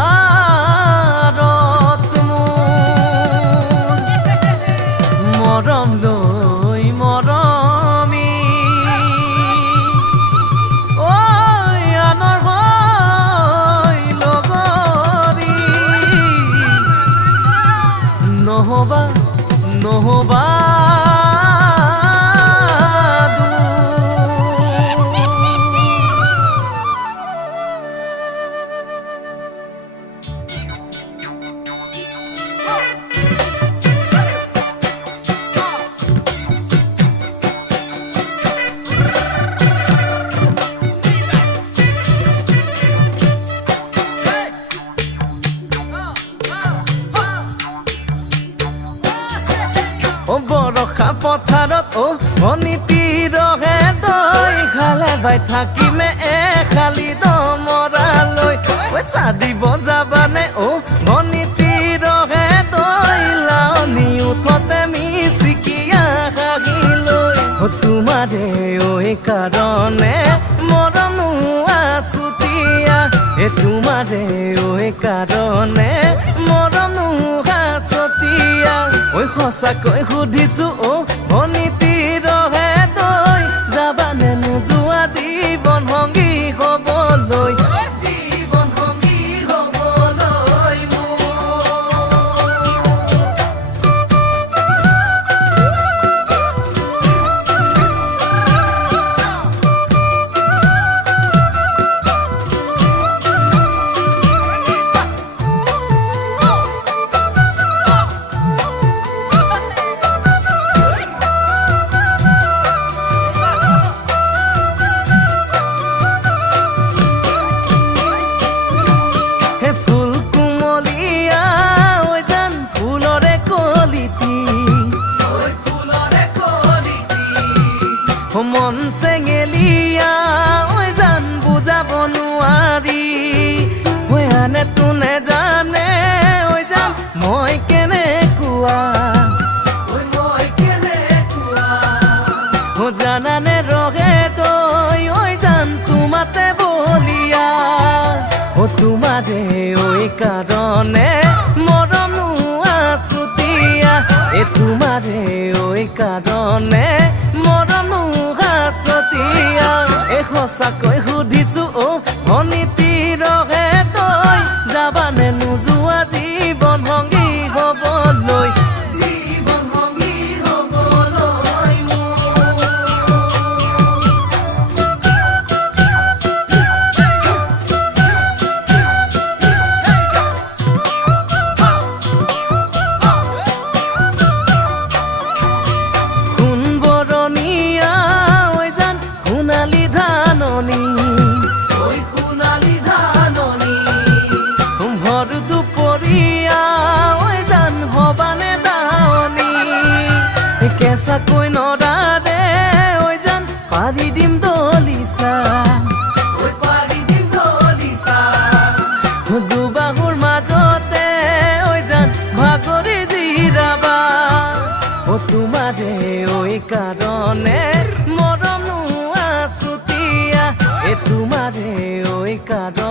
আধাৰত মৰম লৈ মৰমি ঐ আনৰ হৈ লগৰী নহবা নহবা বৰষা পথাৰত অনিতি ৰহে তই খালে বাই থাকিমে খালি দমৰালৈ চাদিব যাবানে অনিতি ৰহে তই লাৱনি উঠতে মিচিকিয়া হাগিলৈ তোমাৰে ঐ কাৰণে মৰম আছুতীয়া তোমাৰে ঐ কাৰণে মৰম আছতীয়া ঐ সঁচাকৈ সুধিছো অনিতি ৰহে তই যাবানে নোযোৱা জীৱন সংগী হ'বলৈ জীৱন সংগী হ'বলৈ মন চেঙেলিয়া ঐ জান বুজাব নোৱাৰি ঐ আনে তোনে জানে ঐ জান মই কেনেকুৱা জানানে ৰহে তই ঐ জান তোমাতে বলিয়া তোমাৰে ঐ কাৰণে মৰম আছুতীয়া তোমাৰে ঐ কাৰণে মৰম আছতীয়া সঁচাকৈ সুধিছো অনিতি ৰহে তই যাবানে নোযোৱা জীৱন সংগী হ'বলৈ জীৱন সংগী হ'বলৈ কেঁচাকৈ নৰাৰে ঐ জান পাৰি দিম দলিচা দুবাহুৰ মাজতে ঐ জান ভাগৰি জিৰাবা তোমাৰে ঐ কাৰণে মৰম আছুতীয়া তোমাৰে ঐ কাৰণে